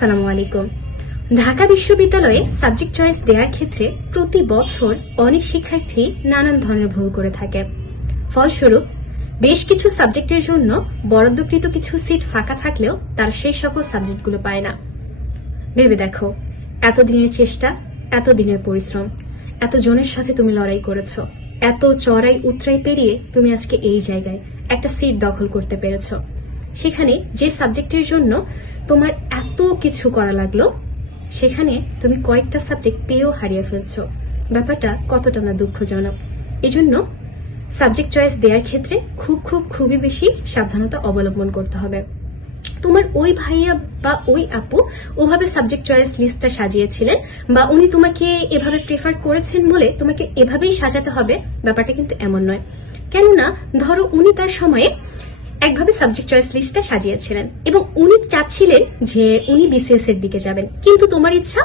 আসসালামু আলাইকুম। ঢাকা বিশ্ববিদ্যালয়ে সাবজেক্ট চয়েস দেওয়ার ক্ষেত্রে প্রতি বছর অনেক শিক্ষার্থী নানান ধরনের ভুল করে থাকে। ফলস্বরূপ বেশ কিছু সাবজেক্টের জন্য বরাদ্দকৃত কিছু সিট ফাঁকা থাকলেও তারা সেই সকল সাবজেক্টগুলো পায় না। ভেবে দেখো, এতদিনের চেষ্টা, এতদিনের পরিশ্রম, এত জনের সাথে তুমি লড়াই করেছ, এত চড়াই উতরাই পেরিয়ে তুমি আজকে এই জায়গায় একটা সিট দখল করতে পেরেছ। সেখানে যে সাবজেক্টের জন্য তোমার এত কিছু করা লাগলো, সেখানে তুমি কয়েকটা সাবজেক্ট পেয়েও হারিয়ে ফেলছো। ব্যাপারটা কতটা না দুঃখজনক। এজন্য সাবজেক্ট চয়েস দেওয়ার ক্ষেত্রে খুবই বেশি সাবধানতা অবলম্বন করতে হবে। তোমার ওই ভাইয়া বা ওই আপু ওভাবে সাবজেক্ট চয়েস লিস্টটা সাজিয়েছিলেন, বা উনি তোমাকে এভাবে প্রেফার করেছেন বলে তোমাকে এভাবেই সাজাতে হবে, ব্যাপারটা কিন্তু এমন নয়। কেননা ধরো উনি তার সময়ে একভাবে সাবজেক্ট চয়েস লিস্টটা সাজিয়েছিলেন এবং উনি চাচ্ছিলেন যে উনি বিসিএস এর দিকে যাবেন, কিন্তু তোমার ইচ্ছা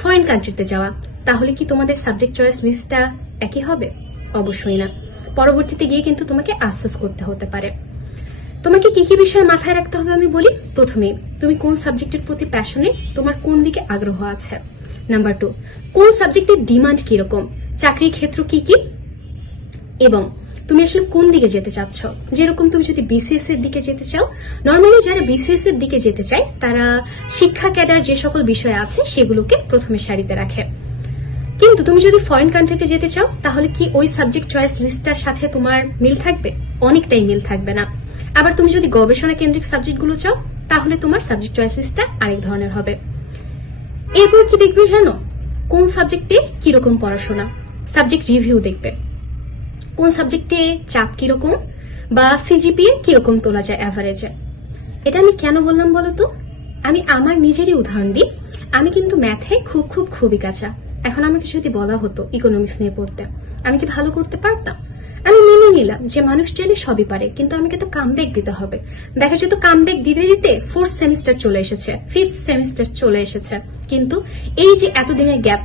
ফরেন কান্ট্রিতে যাওয়া। তাহলে কি তোমাদের সাবজেক্ট চয়েস লিস্টটা একই হবে? অবশ্যই না। পরবর্তীতে গিয়ে কিন্তু তোমাকে আফসোস করতে হতে পারে। তোমাকে কি কি বিষয় মাথায় রাখতে হবে আমি বলি। প্রথমে, তুমি কোন সাবজেক্টের প্রতি প্যাশনেট, তোমার কোন দিকে আগ্রহ আছে। নাম্বার 2, কোন সাবজেক্টের ডিমান্ড কিরকম, চাকরির ক্ষেত্র কি কি, এবং তুমি আসলে কোন দিকে যেতে চাচ্ছ। যেরকম তুমি যদি বিসিএস এর দিকে যেতে চাও, নর্মালি যারা বিসিএস এর দিকে যেতে চায় তারা শিক্ষা ক্যাডার যে সকল বিষয় আছে সেগুলোকে প্রথমে সারিতে রাখে। কিন্তু তুমি যদি ফরেন কান্ট্রিতে যেতে চাও, তাহলে কি ওই সাবজেক্ট চয়েস লিস্টটার সাথে তোমার মিল থাকবে? অনেকটাই মিল থাকবে না। আবার তুমি যদি গবেষণা কেন্দ্রিক সাবজেক্টগুলো চাও, তাহলে তোমার সাবজেক্ট চয়েস লিস্টটা আরেক ধরনের হবে। এরপর কি দেখবে জানো? কোন সাবজেক্টে কিরকম পড়াশোনা, সাবজেক্ট রিভিউ দেখবে। কোন সাবজেক্টে চাপ কিরকম, বা সিজিপিএ কিরকম তোলা যায় অ্যাভারেজে। এটা আমি কেন বললাম বলতো? আমি আমার নিজেরই উদাহরণ দিই। আমি কিন্তু ম্যাথে খুবই কাঁচা। এখন আমাকে যদি বলা হতো ইকোনমিক্স নিয়ে পড়তে, আমি কি ভালো করতে পারতাম? আমি মেনে নিলাম যে মানুষ চাইলে সবই পারে, কিন্তু আমাকে তো কামব্যাক দিতে হবে। দেখা যেত কামব্যাক দিতে দিতে 4th সেমিস্টার চলে এসেছে, 5th সেমিস্টার চলে এসেছে, কিন্তু এই যে এতদিনের গ্যাপ,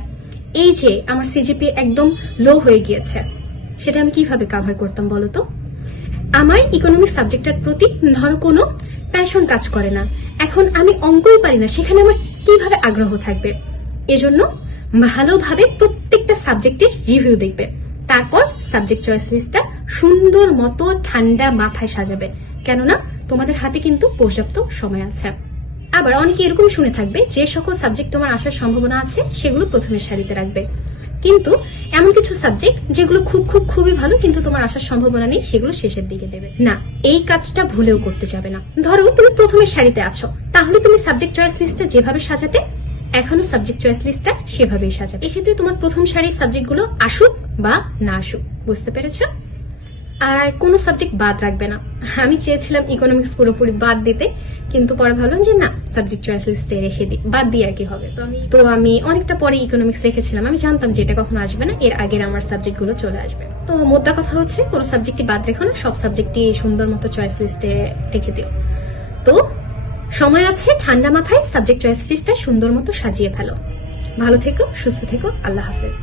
এই যে আমার সিজিপিএ একদম লো হয়ে গিয়েছে, সেটা আমি কিভাবে কাভার করতাম বলতো? আমার ইকোনমিক্স সাবজেক্টের প্রতি ধরো কোনো প্যাশন কাজ করে না, এখন আমি অঙ্কই পারি না, সেখানে আমার কিভাবে আগ্রহ থাকবে? এজন্য ভালোভাবে প্রত্যেকটা সাবজেক্টের রিভিউ দেখবে, তারপর সাবজেক্ট চয়েস লিস্টটা সুন্দর মতো ঠান্ডা মাথায় সাজাবে। কেননা তোমাদের হাতে কিন্তু পর্যাপ্ত সময় আছে। আবার অনেকে এরকম শুনে থাকবে যে সকল সাবজেক্ট তোমার আসার সম্ভাবনা আছে সেগুলো প্রথমের সারিতে রাখবে, কিন্তু এমন কিছু সাবজেক্ট যেগুলো খুবই ভালো কিন্তু তোমার আসার সম্ভাবনা নেই, সেগুলো শেষের দিকে দেবে না। এই কাজটা ভুলেও করতে যাবে না। ধরো তুমি প্রথমের সারিতে আছো, তাহলে তুমি সাবজেক্ট চয়েস লিস্টটা যেভাবে সাজাতে, এখনো সাবজেক্ট চয়েস লিস্টটা সেভাবেই সাজাবে। এক্ষেত্রে তোমার প্রথম সারির সাবজেক্টগুলো আসুক বা না আসুক, বুঝতে পেরেছো? আর কোনো সাবজেক্ট বাদ রাখবে না। আমি চেয়েছিলাম ইকোনমিক্স পুরোপুরি বাদ দিতে, কিন্তু পরে ভাবলাম যে না, সাবজেক্ট চয়েস লিস্টে রেখে দিই, বাদ দিয়ে আর কি হবে। তো আমি অনেকটা পরে ইকোনমিক্স রেখেছিলাম। আমি জানতাম যে এটা কখনো আসবে না, এর আগের আমার সাবজেক্ট গুলো চলে আসবে। তো মোদ্দা কথা হচ্ছে, কোনো সাবজেক্টই বাদ রেখো না, সব সাবজেক্টই সুন্দর মতো চয়েস লিস্টে রেখে দিও। তো সময় আছে, ঠান্ডা মাথায় সাবজেক্ট চয়েস লিস্টটা সুন্দর মতো সাজিয়ে ফেলো। ভালো থেকো, সুস্থ থেকো, আল্লাহ হাফেজ।